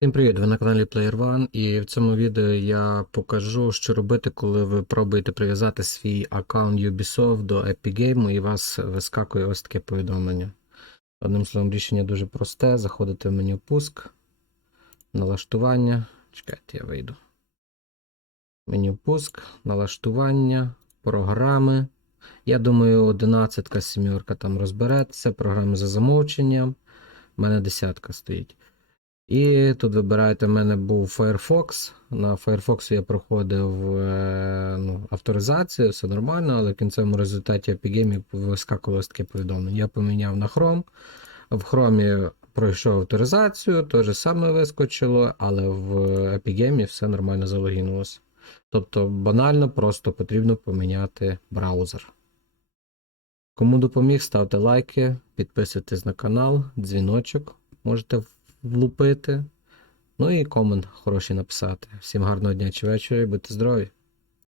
Всім привіт! Ви на каналі Player One і в цьому відео я покажу, що робити, коли ви пробуєте прив'язати свій аккаунт Ubisoft до Epic Game і вас вискакує ось таке повідомлення. Одним словом, рішення дуже просте. Заходите в меню пуск, налаштування. Чекайте, я вийду. Меню пуск, налаштування, програми. Я думаю, 11 сімерка там розбереться. Програми за замовченням. У мене десятка стоїть. І тут вибираєте, в мене був Firefox. На Firefox я проходив е, ну, авторизацію, все нормально, але в кінцевому результаті Epic Game вискакувало таке повідомлення. Я поміняв на Chrome. В Chrome пройшов авторизацію, те ж саме вискочило, але в Epic все нормально залогінулося. Тобто банально просто потрібно поміняти браузер. Кому допоміг, ставте лайки, підписуйтесь на канал, дзвіночок можете влупити. Ну і комент хороший написати. Всім гарного дня чи вечора і будьте здорові!